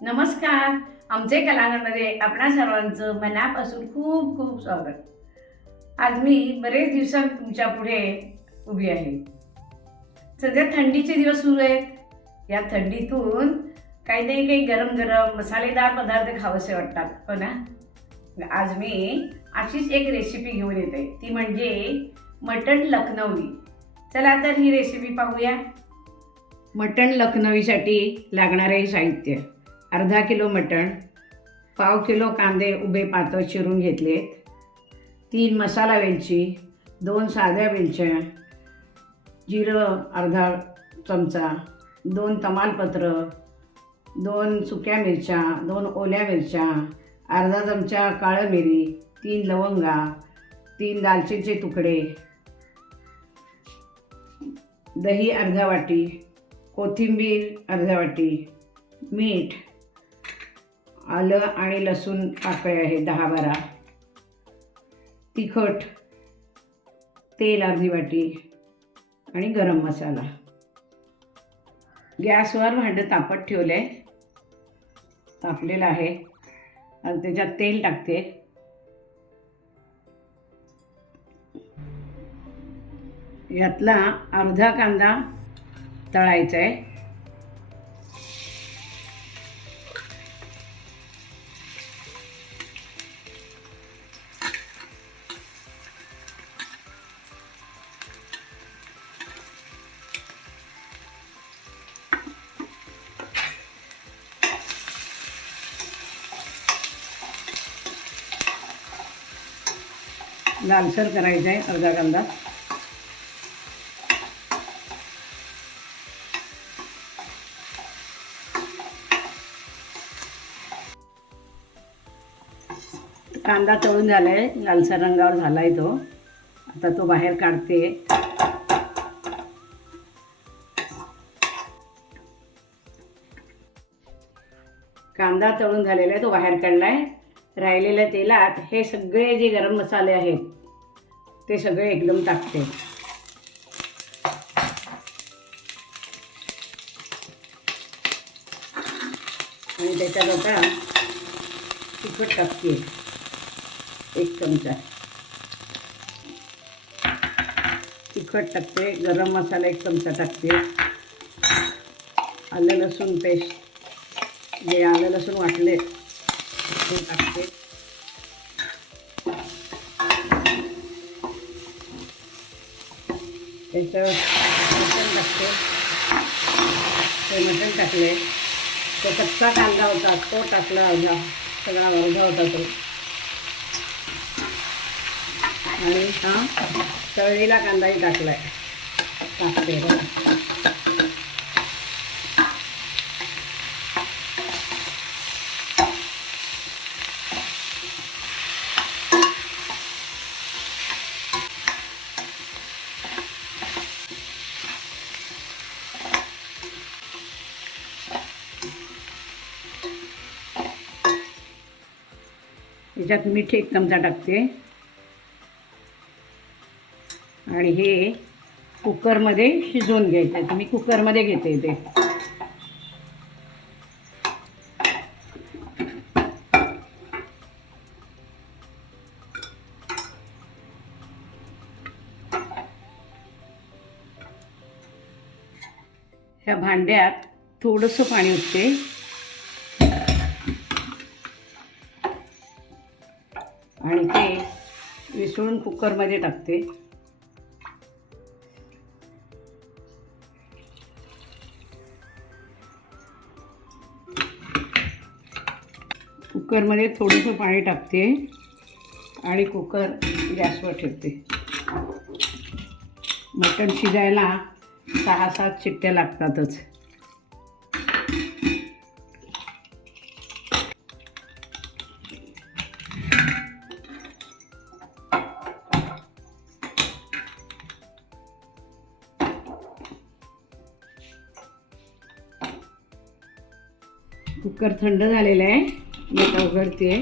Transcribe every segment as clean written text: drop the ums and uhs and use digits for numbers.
नमस्कार. आमचे कलानमध्ये आपणा सर्वांचं मनापासून खूप खूप स्वागत. आज मी बरेच दिवसांत तुमच्या पुढे उभी आहे. सध्या थंडीचे दिवस सुरू आहेत. या थंडीतून काही नाही काही गरम गरम मसालेदार पदार्थ खावेसे वाटतात, हो ना? आज मी अशीच एक रेसिपी घेऊन येते, ती म्हणजे मटण लखनौली. चला तर ही रेसिपी पाहूया. मटण लखनौलीसाठी लागणारे साहित्य: अर्धा किलो मटण, पाव किलो कांदे उभे पातळ चिरून घेतलेत, 3 मसाला वेलची, 2 साध्या वेलच्या, जिरं अर्धा चमचा, 2 तमालपत्र, 2 सुक्या मिरच्या, 2 ओल्या मिरच्या, अर्धा चमचा काळं मिरी, 3 लवंगा, 3 दालचिनीचे तुकडे, दही अर्धा वाटी, कोथिंबीर अर्धा वाटी, मीठ, आलं आणि लसूण पाकळ्या आहे 10-12, तिखट, तेल अर्धी वाटी आणि गरम मसाला. गॅसवर भांडं तापत ठेवलं आहे, तापलेलं आहे. आणि त्याच्यात तेल टाकते. यातला अर्धा कांदा तळायचा आहे. लालसर करायचा आहे अर्धा कांदा. कांदा तळून झाला आहे, लालसर रंगावर झाला आहे तो. आता तो बाहेर काढते. कांदा तळून झालेला आहे, तो बाहेर काढला आहे. राहिलेल्या तेलात हे सगळे जे गरम मसाले आहेत ते सगळे एकदम टाकते. आणि त्याच्यात आता तिखट टाकते 1 चमचा, तिखट टाकते, गरम मसाला 1 चमचा टाकते, आलं लसूण पेस्ट, जे आलं लसूण वाटले ते टाकते, त्याच्यावर मटण टाकते. ते मटण टाकले. तो कच्चा कांदा होता तो टाकला, सगळा अर्धा होता तो. आणि हा तळलेला कांदाही टाकलाय, टाकते. याच्यात मीठ 1 चमचा टाकते. आणि हे कुकरमध्ये शिजवून घ्यायचं आहे. मी कुकरमध्ये घेते ते. ह्या भांड्यात थोडंसं पाणी ओतते आणि ते विसळून कुकरमध्ये टाकते. कुकरमध्ये थोडंसं पाणी टाकते आणि कुकर गॅसवर ठेवते. मटण शिजायला 6-7 शिट्ट्या लागतातच. कुकर थंड झालेला आहे, मी आता उघडते.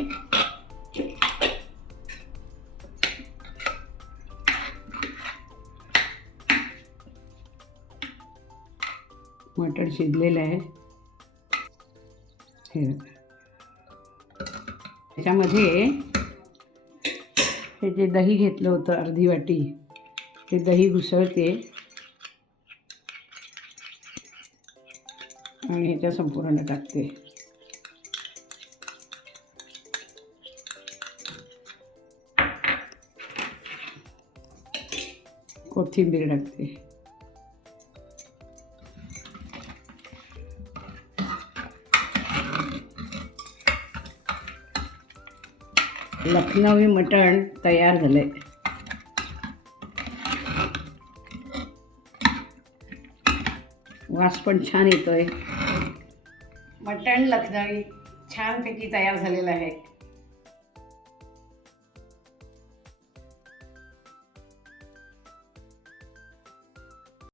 मटण शिजलेलं आहे. हे त्याच्यामध्ये हे जे दही घेतलं होतं अर्धी वाटी, ते दही घुसळते आणि ह्याच्या संपूर्ण टाकते. कोथिंबीर टाकते. लखनवी मटण तयार झालंय. वास पण छान येतोय. मटण लखनवी छानपैकी तयार झालेलं आहे.